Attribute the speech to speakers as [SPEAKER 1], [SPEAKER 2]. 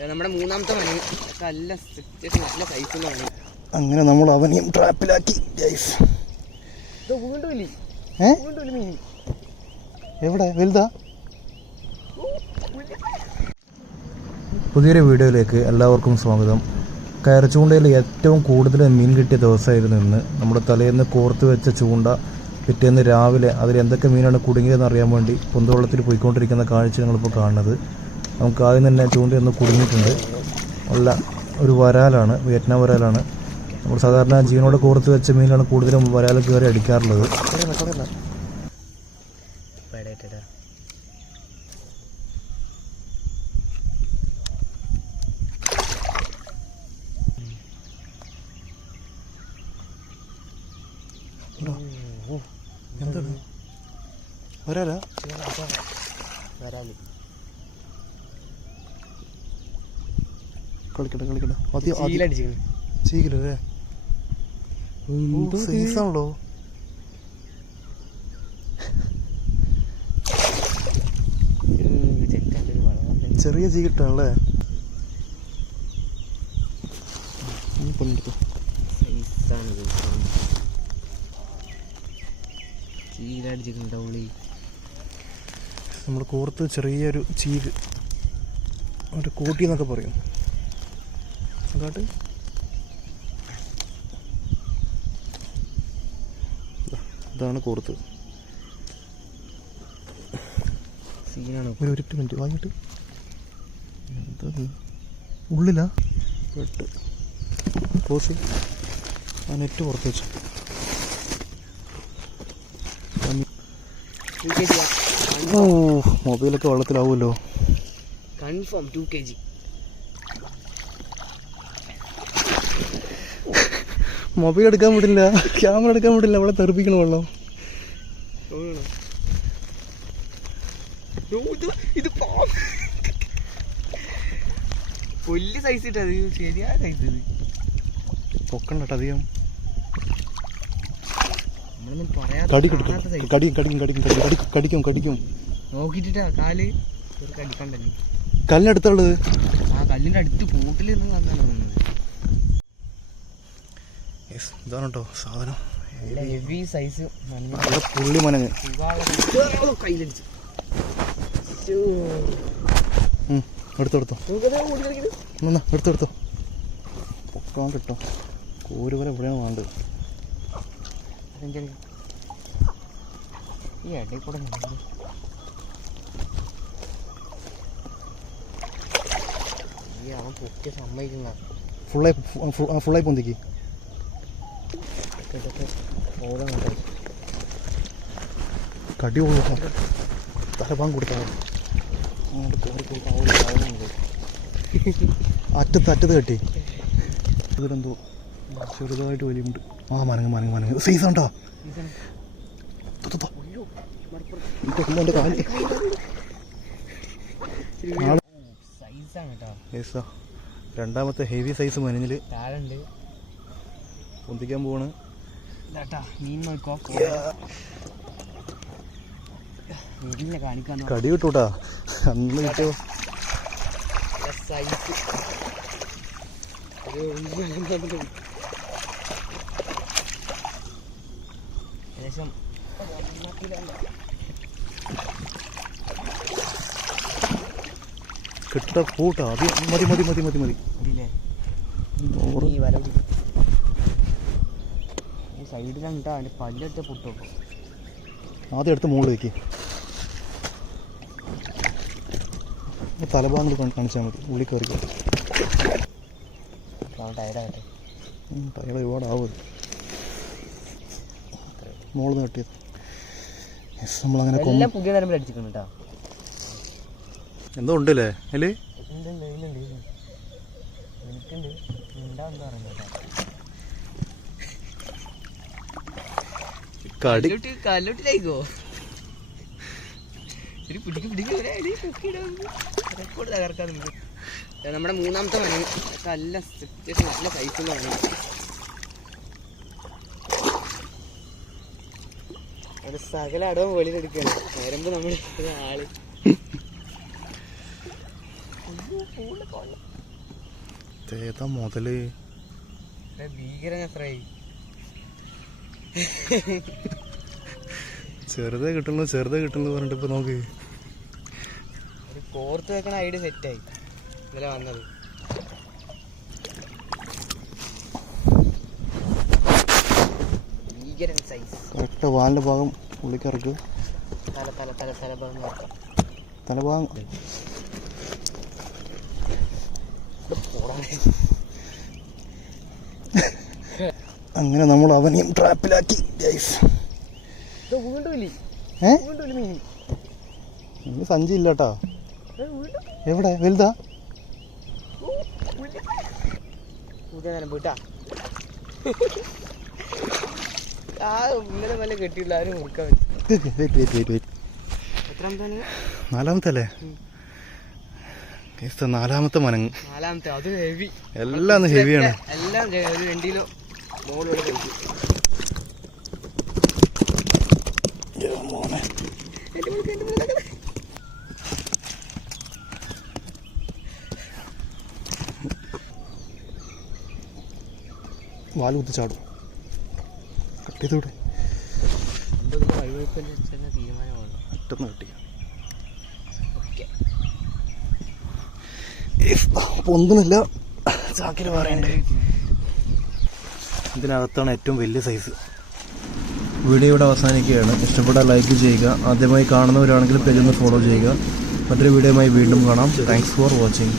[SPEAKER 1] നമ്മുടെ മൂന്നാമത്തെ മണി നല്ല നല്ല സൈസുള്ള മണി
[SPEAKER 2] അങ്ങനെ നമ്മൾ അവനെയും ട്രാപ്പിലാക്കി ഗൈസ്
[SPEAKER 1] ഇത് വീണ്ടും ഇല്ലേ
[SPEAKER 2] ഏ?
[SPEAKER 1] വീണ്ടും ഇല്ല മീൻ.
[SPEAKER 2] എവിടെ? വലുതാ? പുതിയൊരു വീഡിയോയിലേക്ക് എല്ലാവർക്കും സ്വാഗതം. കയറച്ചൂണ്ടയിൽ ഏറ്റവും കൂടുതൽ മീൻ കിട്ടിയ ദിവസമായിരുന്നു ഇന്ന്. നമ്മുടെ തലേന്ന് കോർത്ത് വെച്ച ചൂണ്ട പിറ്റേന്ന് രാവിലെ അതിൽ എന്തൊക്കെ മീനാണ് കുടുങ്ങിയതെന്ന് അറിയാൻ വേണ്ടി പൊന്തുവെള്ളത്തിൽ പോയിക്കൊണ്ടിരിക്കുന്ന കാഴ്ച നിങ്ങളിപ്പോൾ കാണുന്നത്. നമുക്ക് ആദ്യം തന്നെ ചൂണ്ടി ഒന്ന് കുടുങ്ങിയിട്ടുണ്ട്. ഉള്ള ഒരു വരാലാണ് വിയറ്റ്നാം വരാലാണ്. നമ്മൾ സാധാരണ ജീവനോട് കോർത്ത് വെച്ച മീനാണ് കൂടുതലും വരാൽ കയറി അടിക്കാറുള്ളത്. എന്താണ്? വരാലാ
[SPEAKER 1] വരാൽ
[SPEAKER 2] കളിക്കട്ടെ കളിക്കട്ടെ. സൈസാണല്ലോ
[SPEAKER 1] തന്നെ
[SPEAKER 2] ചെറിയ ചീ കിട്ടാണല്ലേ നമ്മൾ കോർത്ത് ചെറിയൊരു ചീക് ഒരു കൂട്ടി എന്നൊക്കെ പറയും. കാട്ട് ഇതാണ് കോർത്ത്.
[SPEAKER 1] സീനാണ്
[SPEAKER 2] ഒരു ഒരു മിനിറ്റ് വാങ്ങിട്ട് എന്തത് ഉള്ളിലാ? വെട്ട് പോസ്. ആ നെറ്റ് പുറത്ത് വെച്ചു. ഓ മൊബൈലൊക്കെ വെള്ളത്തിലാവുമല്ലോ.
[SPEAKER 1] Confirm two K G.
[SPEAKER 2] Mobile എടുക്കാൻ വിടില്ല ക്യാമറ എടുക്കാൻ വിടില്ല അവളെ തെറിപ്പിക്കണ വെള്ളം.
[SPEAKER 1] ഇത് വലിയ സൈസ് ഇട്ടത് ശരിയായ സൈസ് ഇത്
[SPEAKER 2] പൊക്കണ്ട കേട്ടോ അധികം.
[SPEAKER 1] നമ്മളൊന്നും
[SPEAKER 2] കടി
[SPEAKER 1] കാണാത്ത size.
[SPEAKER 2] കടിക്കും കടിക്കും കടിക്കും കടിക്കും കടിക്കും കടിക്കും കടിക്കും.
[SPEAKER 1] നോക്കിട്ടിട്ടാ കാൽ ഒരു കടിക്കണ്ടല്ലോ.
[SPEAKER 2] കല്ലെടുത്തുള്ളത്
[SPEAKER 1] ആ കല്ലിന്റെ അടുത്ത് നിന്ന് വന്നത്
[SPEAKER 2] ഇതാണ് കേട്ടോ സാധനം.
[SPEAKER 1] ഹെവി സൈസ്
[SPEAKER 2] നല്ല പുള്ളി മനങ്ങ്
[SPEAKER 1] കയ്യിലടിച്ചു.
[SPEAKER 2] എടുത്തെടുത്തോ പൊക്കാൻ കിട്ടോ. കൂരുവരെ എവിടെയാണ് വേണ്ടത്?
[SPEAKER 1] ഈ ഇടയിൽ കൂടെ അവൻ സമ്മതിക്കുന്ന.
[SPEAKER 2] ഫുള്ളായി ഫുള്ളായി പൊന്തിക്ക്. കടി കൊള്ളു തലഭാഗം കൊടുത്താൽ
[SPEAKER 1] അങ്ങോട്ട് കയറി
[SPEAKER 2] അറ്റത്ത് അറ്റത്ത് കെട്ടി. ഇതിലെന്തോ ചെറുതായിട്ട് വലിയുണ്ട്. ആ മനങ്ങ് മനങ്ങ് മനങ്ങ് സൈസ് ഉണ്ടോ? രണ്ടാമത്തെ ഹെവി സൈസ് മനഞ്ഞിൽ
[SPEAKER 1] താഴെ
[SPEAKER 2] പൊന്തിക്കാൻ പോവാണ്.
[SPEAKER 1] ഇതാട്ടാ മീൻ നോക്കോ. വീടിനെ കാണിക്കാൻ
[SPEAKER 2] കടി കിട്ടൂട്ടാ. അന്ന്
[SPEAKER 1] കിട്ടോ ഏകദേശം
[SPEAKER 2] കിട്ട കൂട്ടാ. അത് മതി മതി മതി മതി മതി.
[SPEAKER 1] ഈ സൈഡിലാണ് കേട്ടോ അതിന്റെ പല്ലെടുത്ത് പൊട്ടോ
[SPEAKER 2] ആദ്യം എടുത്ത് മുകളിൽ വയ്ക്ക് തലഭാഗങ്ങൾ കാണിച്ചാൽ മതി. ഉള്ളി
[SPEAKER 1] കയറി
[SPEAKER 2] ടയർ ഒരുപാട് ആവും മുകളിൽ നിന്ന് കെട്ടിയത്. നമ്മളങ്ങനെ
[SPEAKER 1] പുതിയ തരമ്പിൽ അടിച്ചിട്ടുണ്ട് കേട്ടോ
[SPEAKER 2] എന്തോ ഉണ്ടല്ലേ
[SPEAKER 1] ഇതിലുണ്ട്. എനിക്കുണ്ട്. ഉണ്ടാ എന്താ പറയുന്നത് കേട്ടോ
[SPEAKER 2] കടി
[SPEAKER 1] കല്ലോട്ട് കല്ലോട്ടിലേക്കോ ഒരു പിടിക്ക് പിടിക്ക് ഒരു അടി പൊക്കിയിടാം നമുക്ക്. റെക്കോർഡ് തകർക്കാൻ നമുക്ക് ദേ നമ്മുടെ മൂന്നാമത്തെ മന നല്ല അത്യാവശ്യം നല്ല സൈസുള്ള മണി ഒരു സകല അടവും വെളിയിലെടുക്കുകയാണ് നേരമ്പ് നമ്മൾ ആൾ.
[SPEAKER 2] ഏതാ മുതൽ?
[SPEAKER 1] ഭീകരൻ എത്രയായി
[SPEAKER 2] ചെറുതേ കിട്ടുള്ളൂ ചെറുതേ കിട്ടുള്ളൂ പറഞ്ഞിട്ട് ഇപ്പൊ നോക്ക്.
[SPEAKER 1] കോർത്ത് വെക്കണ ഐഡിയ സെറ്റായി ഇന്നലെ വന്നത്.
[SPEAKER 2] കറക്റ്റ് വാലിന്റെ ഭാഗം ഉള്ളിക്ക് ഇറക്കുക
[SPEAKER 1] തല തല തല തല ഭാഗം നോക്കാം
[SPEAKER 2] തലഭാഗം അങ്ങനെ നമ്മൾ അവനെയും ട്രാപ്പിലാക്കി ഗൈസ് ഏ? സഞ്ചി ഇല്ല കേട്ടോ
[SPEAKER 1] ഏ, വീണ്ടും
[SPEAKER 2] എവിടെ? വലുതാ? നാലാമത്തെ അല്ലേ. നാലാമത്തെ മനങ്ങ്
[SPEAKER 1] നാലാമത്തെ അത് ഹെവി
[SPEAKER 2] എല്ലാം ഹെവിയാണ്
[SPEAKER 1] എല്ലാം ഒരു രണ്ട് കിലോ മോളോട് കഴിക്കും.
[SPEAKER 2] മോനെ വാൽ കുത്തി ചാടും കട്ട് ചെയ്തൂടെ പൊന്തുന്നില്ല ചാക്കിൽ പറയണ്ടേ. ഇതിനകത്താണ് ഏറ്റവും വലിയ സൈസ് വീഡിയോ ഇവിടെ അവസാനിക്കുകയാണ്. ഇഷ്ടപ്പെട്ടാൽ ലൈക്ക് ചെയ്യുക. ആദ്യമായി കാണുന്നവരാണെങ്കിൽ പേജ് ഒന്ന് ഫോളോ ചെയ്യുക. മറ്റൊരു വീഡിയോയുമായി വീണ്ടും കാണാം. Thanks for watching